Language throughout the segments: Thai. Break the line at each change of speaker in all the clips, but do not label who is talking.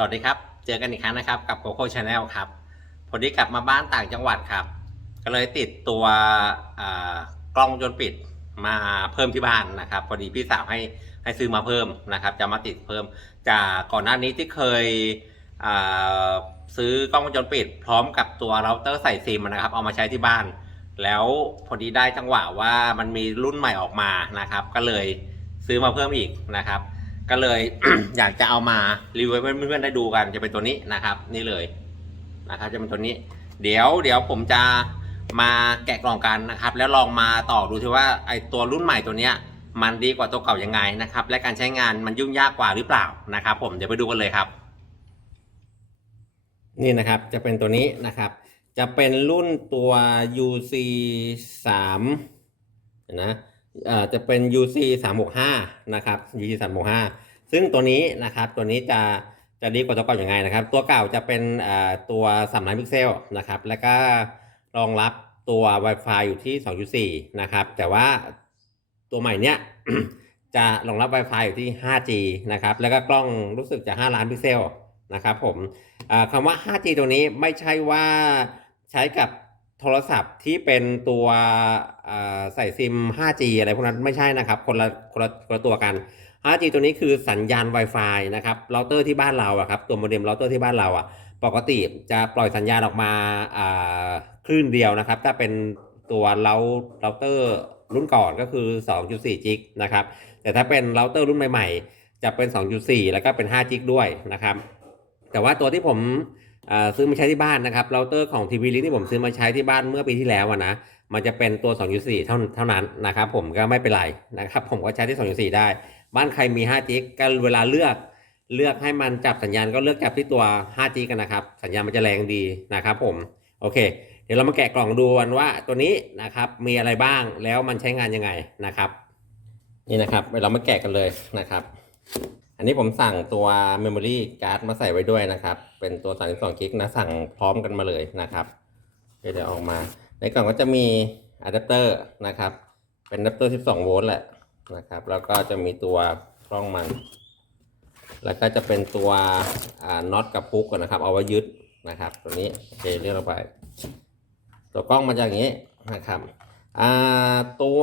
สวัสดีครับ เจอกันอีกครั้งนะครับกับโ o โ o ชาแนลครับพอดีกลับมาบ้านต่างจังหวัดครับ ก็เลยติดตัวกล้องจรปิดมาเพิ่มที่บ้านนะครับ พอดีพี่สาวให้ให้ซื้อมาเพิ่มนะครับ จะมาติดเพิ่มจากก่อนหน้านี้ที่เคยซื้อกล้องวงจรปิด พร้อมกับตัวเราเตอร์ใส่ซิมนะครับ เอามาใช้ที่บ้าน แล้วพอดีได้จังหวะว่ามันมีรุ่นใหม่ออกมานะครับ ก็เลยซื้อมาเพิ่มอีกนะครับ ก็เลย อยากจะเอามารีวิวให้เพื่อนๆได้ดูกันจะเป็นตัวนี้นะครับ นี่เลยนะครับจะเป็นตัวนี้ เดี๋ยวเดี๋ยวผมจะมาแกะกล่องกันนะครับ แล้วลองมาต่อดูที่ว่าไอตัวรุ่นใหม่ตัวเนี้ย มันดีกว่าตัวเก่ายังไงนะครับ และการใช้งานมันยุ่งยากกว่าหรือเปล่านะครับ ผมเดี๋ยวไปดูกันเลยครับ นี่นะครับจะเป็นตัวนี้นะครับ จะเป็นรุ่นตัว UC 3นะ จะเป็น UC 365นะครับ UC 365ซึ่งตัวนี้นะครับตัวนี้จะจะดีกว่าตัวเก่าอย่างไงนะครับ ตัวเก่าจะเป็นตัว3ล้านพิกเซลนะครับแล้วก็รองรับตัว Wi-Fi อยู่ที่ 2.4 นะครับ แต่ว่าตัวใหม่เนี้ยจะรองรับ Wi-Fi อยู่ที่ 5G นะครับ แล้วก็กล้องรู้สึกจะ 5 ล้านพิกเซลนะครับผมคำว่า 5G ตัวนี้ไม่ใช่ว่าใช้กับ โทรศัพท์ที่เป็นตัวใส่ซิม 5G อะไรพวกนั้นไม่ใช่นะครับ คนละคนละคนละตัวกัน 5G ตัวนี้คือสัญญาณ Wi-Fi นะครับเราเตอร์ที่บ้านเราอะครับตัวโมเด็มเราเตอร์ที่บ้านเราอะปกติจะปล่อยสัญญาณออกมาคลื่นเดียวนะครับ ถ้าเป็นตัวเราเราเตอร์รุ่นก่อนก็คือ 2.4 จิกนะครับ แต่ถ้าเป็นเราเตอร์รุ่นใหม่ ๆ จะเป็น 2.4 แล้วก็เป็น 5 จิกด้วยนะครับ แต่ว่าตัวที่ผม ซื้อมาใช้ที่บ้านนะครับเราเตอร์ของทีวีลิที่ผมซื้อมาใช้ที่บ้านเมื่อปีที่แล้วอะนะมันจะเป็นตัว 2.4 เท่าเท่านั้นนะครับผมก็ไม่เป็นไรนะครับผมก็ใช้ที่ 2.4 ได้ บ้านใครมี 5 g ก็เวลาเลือกเลือกให้มันจับสัญญาณก็เลือกจับที่ตัว 5 g กันนะครับ สัญญาณมันจะแรงดีนะครับผมโอเค เดี๋ยวเรามาแกะกล่องดูกันว่าตัวนี้นะครับมีอะไรบ้างแล้วมันใช้งานยังไงนะครับ นี่นะครับเดี๋ยวเรามาแกะกันเลยนะครับ อันนี้ผมสั่งตัว Memory Card มาใส่ไว้ด้วยนะครับ เป็นตัว 32กิกนะสั่งพร้อมกันมาเลยนะครับ เดี๋ยวออกมา ในกล่องก็จะมีอะแดปเตอร์นะครับ เป็นอะแดปเตอร์ 12 โวลต์แหละนะครับ แล้วก็จะมีตัวกล้องมัน แล้วก็จะเป็นตัวน็อตกับพุกนะครับ เอาไว้ยึดนะครับ ตัวนี้โอเคเรียกเราไป ตัวกล้องมาจากอย่างนี้นะครับอ่าตัว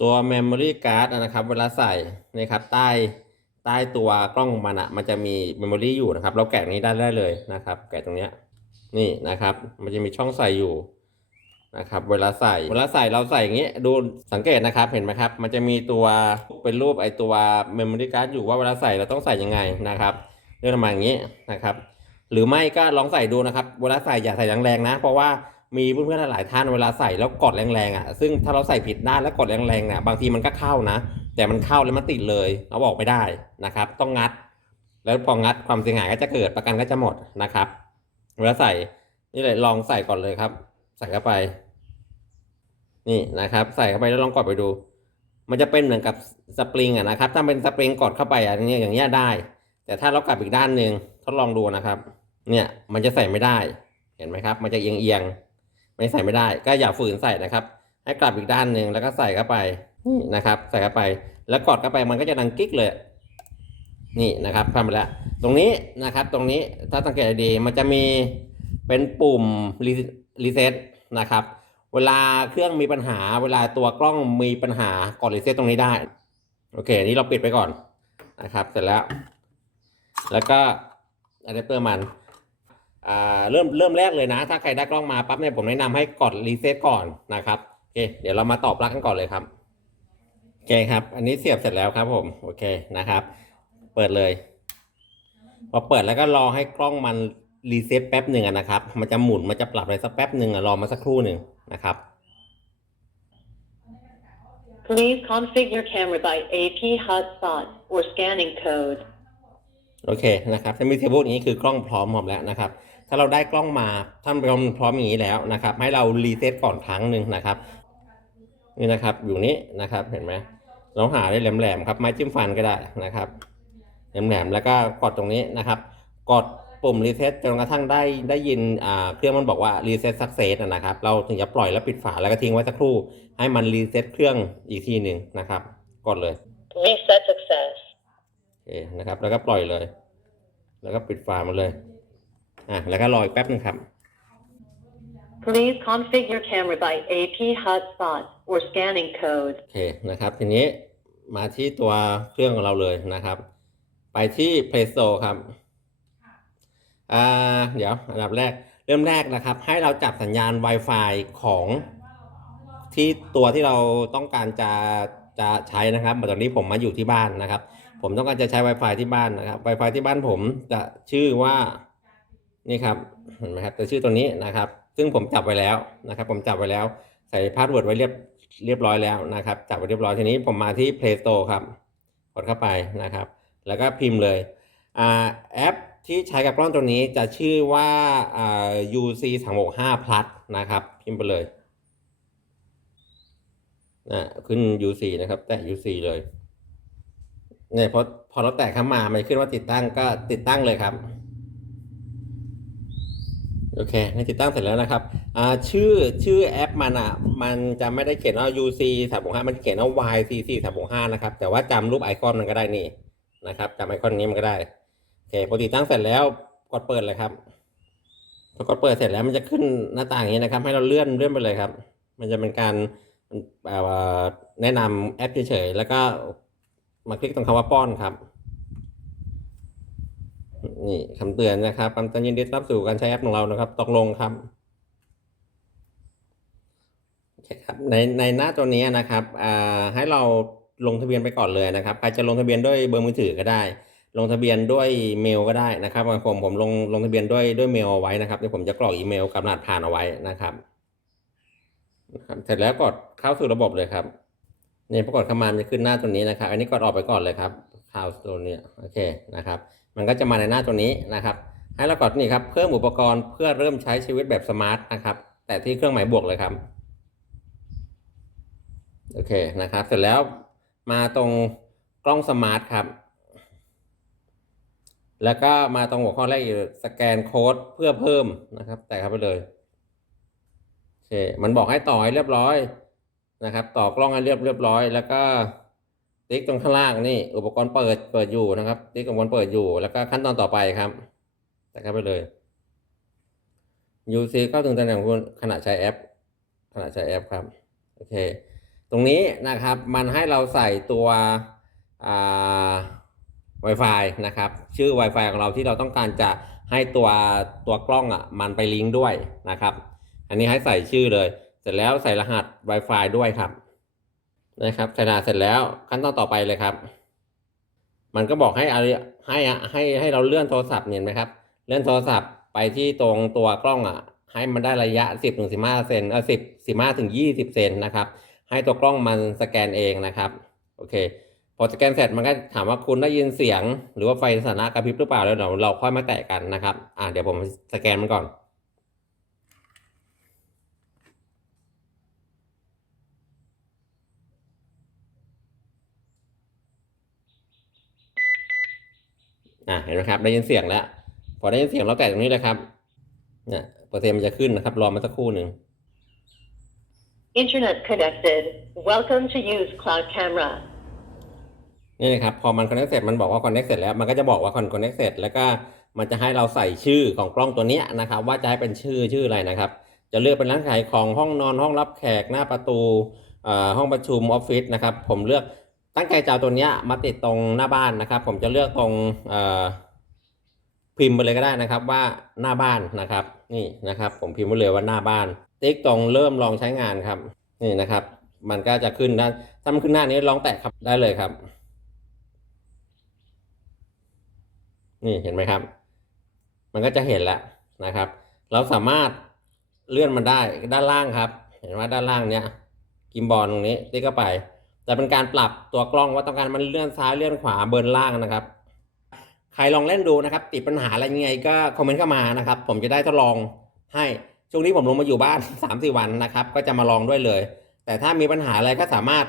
ตัว Memory Card นะครับ เวลาใส่นะครับใต้ ใต้ตัวกล้องมันอะมันจะมีเมมโมรีอยู่นะครับ เราแกะนี้ได้ได้เลยนะครับ แกะตรงเนี้ยนี่นะครับ มันจะมีช่องใส่อยู่นะครับ เวลาใส่ เวลาใส่เราใส่อย่างนี้ดูสังเกตนะครับเห็นไหมครับ มันจะมีตัวเป็นรูปไอตัวเมมโมรี่การ์ดอยู่ว่าเวลาใส่เราต้องใส่ยังไงนะครับเรื่องประมาณนี้นะครับ หรือไม่ก็ลองใส่ดูนะครับ เวลาใส่อย่าใส่แรงๆนะ เพราะว่ามีเพื่อนๆหลายท่านเวลาใส่แล้วกดแรงๆอะซึ่งถ้าเราใส่ผิดด้านแล้วกดแรงๆเนี่ยบางทีมันก็เข้านะ แต่มันเข้าแล้วมันติดเลยเอาออกไม่ได้นะครับ ต้องงัด แล้วพองัดความเสียหายก็จะเกิดประกันก็จะหมดนะครับเวลาใส่นี่เลยลองใส่ก่อนเลยครับ ใส่เข้าไป นี่นะครับ ใส่เข้าไปแล้วลองกดไปดู มันจะเป็นเหมือนกับสปริงอะนะครับ ถ้าเป็นสปริงกดเข้าไปอะอย่างเงี้ยอย่างเงี้ยได้ แต่ถ้าเรากลับอีกด้านหนึ่งทดลองดูนะครับ เนี่ยมันจะใส่ไม่ได้ เห็นไหมครับ มันจะเอียงเอียงไม่ใส่ไม่ได้ ก็อย่าฝืนใส่นะครับ ให้กลับอีกด้านหนึ่งแล้วก็ใส่เข้าไป นี่นะครับใส่เข้าไปแล้วกดเข้าไปมันก็จะดังกิ๊กเลย นี่นะครับทำไปแล้ว ตรงนี้นะครับตรงนี้ถ้าสังเกตดีมันจะมีเป็นปุ่มรีเซ็ตนะครับ เวลาเครื่องมีปัญหา เวลาตัวกล้องมีปัญหากดรีเซ็ตตรงนี้ได้ โอเค นี่เราปิดไปก่อนนะครับ เสร็จแล้ว แล้วก็อะแดปเตอร์มันอ่าเริ่มเริ่มแรกเลยนะ ถ้าใครได้กล้องมาปั๊บเนี่ยผมแนะนำให้กดรีเซ็ตก่อนนะครับโอเคเดี๋ยวเรามาตอบรักกันก่อนเลยครับ โอเคครับ อันนี้เสียบเสร็จแล้วครับผม โอเคนะครับ เปิดเลย พอเปิดแล้วก็รอให้กล้องมันรีเซ็ตแป๊บหนึ่งอะนะครับ มันจะหมุน มันจะปรับอะไรสักแป๊บหนึ่งอะรอมาสักครู่หนึ่งนะครับ
Please configure your camera by AP hotspot or scanning code.
โอเคนะครับถ้ามีเทเบิลอย่างนี้คือกล้องพร้อมหมดแล้วนะครับ ถ้าเราได้กล้องมาถ้าเราพร้อมอย่างนี้แล้วนะครับ ให้เรารีเซ็ตก่อนครั้งหนึ่งนะครับ นี่นะครับอยู่นี้นะครับเห็นไหมเราหาได้แหลมๆครับไม้จิ้มฟันก็ได้นะครับแหลมๆแล้วก็กดตรงนี้นะครับ กดปุ่มรีเซ็ตจนกระทั่งได้ได้ยินอ่าเครื่องมันบอกว่ารีเซ็ตสักเซสนะครับ เราถึงจะปล่อยแล้วปิดฝาแล้วก็ทิ้งไว้สักครู่ ให้มันรีเซ็ตเครื่องอีกทีหนึ่งนะครับ กดเลย
Reset success.
โอเคนะครับ แล้วก็ปล่อยเลย แล้วก็ปิดไฟล์หมันเลยอะแล้วก็รออีกแป๊บหนึงครับ
Please configure camera by AP hotspot or scanning code.
โอเคนะครับ ทีนี้มาที่ตัวเครื่องของเราเลยนะครับ ไปที่ Play Store ครับอ่าเดี๋ยวอันดับแรกเริ่มแรกนะครับ ให้เราจับสัญญาณ Wi-Fi ของที่ตัวที่เราต้องการจะจะใช้นะครับตอนนี้ผมมาอยู่ที่บ้านนะครับ ผมต้องการจะใช้ Wi-Fi ที่บ้านนะครับ Wi-Fi ที่บ้านผมจะชื่อว่านี่ครับเห็นไหมครับจะชื่อตัวนี้นะครับ ซึ่งผมจับไว้แล้วนะครับ ผมจับไว้แล้ว ใส่พาสเวิร์ดไว้เรียบเรียบร้อยแล้วนะครับ จับไว้เรียบร้อยทีนี้ผมมาที่ Play Store ครับกดเข้าไปนะครับ แล้วก็พิมพ์เลยอแอปที่ใช้กับกล้องตัวนี้จะชื่อว่าอ่า UC 3 6 5 plus นะครับ พิมพ์ไปเลยนะขึ้น UC นะครับ แตะ UC เลยเนี่ยพอพอเราแตะเข้ามามันขึ้นว่าติดตั้งก็ติดตั้งเลยครับ อเคให้ติดตั้งเสร็จแล้วนะครับอ่าชื่อชื่อแอปมันอะ มันจะไม่ได้เขียนว่า UC 3 6 5มันเขียนว่า YCC 3 6 5นะครับ แต่ว่าจำรูปไอคอนมันก็ได้นี่นะครับจำไอคอนนี้มันก็ได้ โอเค พอติดตั้งเสร็จแล้วกดเปิดเลยครับ พอกดเปิดเสร็จแล้วมันจะขึ้นหน้าต่างนี้นะครับ ให้เราเลื่อนเลื่อนไปเลยครับ มันจะเป็นการแนะนำแอปเฉยๆ แล้วก็มาคลิกตรงคำว่าป้อนครับ นี่คำเตือนนะครับคำเตือนยินดีต้อนรับสู่การใช้แอปของเรานะครับ ตกลงครับโอเคครับในในหน้าตัวนี้นะครับอ่าให้เราลงทะเบียนไปก่อนเลยนะครับใครจะลงทะเบียนด้วยเบอร์มือถือก็ได้ ลงทะเบียนด้วยเมลก็ได้นะครับผมผมลงลงทะเบียนด้วยด้วยเมลเอาไว้นะครับเดี๋ยวผมจะกรอกอีเมลกับรหัสผ่านเอาไว้นะครับนะครับเสร็จแล้วกดเข้าสู่ระบบเลยครับเนี่ยพอกดเข้ามามันจะขึ้นหน้าตัวนี้นะครับ อันนี้กดออกไปก่อนเลยครับข้าตัวนี้โอเคนะครับ มันก็จะมาในหน้าตัวนี้นะครับ ให้เรากดนี่ครับเพิ่มอุปกรณ์เพื่อเริ่มใช้ชีวิตแบบสมาร์ทนะครับ แต่ที่เครื่องหมายบวกเลยครับ โอเคนะครับ เสร็จแล้วมาตรงกล้องสมาร์ทครับ แล้วก็มาตรงหัวข้อแรกอีกสแกนโค้ดเพื่อเพิ่มนะครับ แต่เข้าไปเลยโอเคมันบอกให้ต่อให้เรียบร้อยนะครับ ต่อกล้องให้เรียบเรียบร้อย แล้วก็ ติ๊กตรงข้างล่างนี่อุปกรณ์เปิดเปิดอยู่นะครับ ติ๊กอุปกรณ์เปิดอยู่แล้วก็ขั้นตอนต่อไปครับแต่เข้าไปเลย UC ก็ถึงตำแหน่งคุณขณะใช้แอป ขณะใช้แอปครับโอเค ตรงนี้นะครับมันให้เราใส่ตัวอ่า Wi-Fi นะครับ ชื่อ Wi-Fi ของเราที่เราต้องการจะให้ตัวตัวกล้องอะมันไปลิงก์ด้วยนะครับ อันนี้ให้ใส่ชื่อเลย เสร็จแล้วใส่รหัส Wi-Fi ด้วยครับ นะครับใส่รหัสเสร็จแล้วขั้นตอนต่อไปเลยครับ มันก็บอกให้เอาให้ให้ให้เราเลื่อนโทรศัพท์เห็นไหมครับ เลื่อนโทรศัพท์ไปที่ตรงตัวกล้องอะ ให้มันได้ระยะ 10ถึง15เซนเออ10 15ถึง20เซนนะครับ ให้ตัวกล้องมันสแกนเองนะครับโอเคพอสแกนเสร็จมันก็ถามว่าคุณได้ยินเสียง หรือว่าไฟสถานะกระพริบหรือเปล่าแล้วเดี๋ยวเราค่อยมาแตะกันนะครับ อ่าเดี๋ยวผมสแกนมันก่อน อ่าเห็นไหมครับได้ยินเสียงแล้ว พอได้ยินเสียงเราแตะตรงนี้เลยครับเนี่ยเปอร์เซ็นต์มันจะขึ้นนะครับรอมาสักครู่หนึ่ง
Internet connected. Welcome to use cloud camera.
นี่นะครับพอมัน connect เสร็จมันบอกว่า connect เสร็จแล้วมันก็จะบอกว่า connect เสร็จแล้วก็มันจะให้เราใส่ชื่อของกล้องตัวเนี้ยนะครับ ว่าจะให้เป็นชื่อชื่ออะไรนะครับ จะเลือกเป็นร้านขายของห้องนอนห้องรับแขกหน้าประตูเอ่อห้องประชุมออฟฟิศนะครับ ผมเลือก ตั้งใจจะเอาตัวเนี้ยมาติดตรงหน้าบ้านนะครับ ผมจะเลือกตรงพิมพ์ไปเลยก็ได้นะครับว่าหน้าบ้านนะครับ นี่นะครับ ผมพิมพ์ไว้เลยว่าหน้าบ้าน ติ๊กตรงเริ่มลองใช้งานครับ นี่นะครับ มันก็จะขึ้นด้ถ้ามันขึ้นหน้านี้ลองแตะครับได้เลยครับ นี่เห็นไหมครับ มันก็จะเห็นแล้วนะครับ เราสามารถเลื่อนมันได้ด้านล่างครับ เห็นว่าด้านล่างเนี้ยกิมบอลตรงนี้ติ๊กเข้าไป แต่เป็นการปรับตัวกล้องว่าต้องการมันเลื่อนซ้ายเลื่อนขวาเบิร์นล่างนะครับ ใครลองเล่นดูนะครับ ติดปัญหาอะไรยังไงก็คอมเมนต์เข้ามานะครับ ผมจะได้ทดลองให้ช่วงนี้ผมลงมาอยู่บ้าน3าสี่วันนะครับ ก็จะมาลองด้วยเลย แต่ถ้ามีปัญหาอะไรก็สามารถ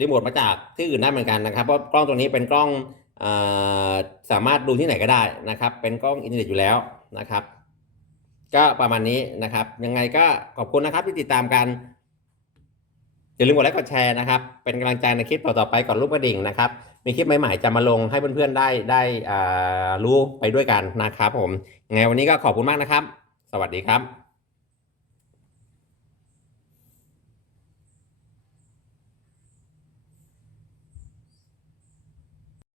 รีโมทมาจากที่อื่นได้เหมือนกันนะครับเพราะกล้องตัวนี้เป็นกล้องอสามารถดูที่ไหนก็ได้นะครับ เป็นกล้องอินเทอร์เน็ตอยู่แล้วนะครับ ก็ประมาณนี้นะครับ ยังไงก็ขอบคุณนะครับที่ติดตามกัน อย่าลืมกดไลค์กดแชร์นะครับ เป็นกำลังใจในคลิปต่อๆไปก่อนรูปกระดิ่งนะครับ มีคลิปใหม่ๆจะมาลงให้เพื่อนๆได้ได้รู้ไปด้วยกันนะครับผมยังไงวันนี้ก็ขอบคุณมากนะครับ สวัสดีครับ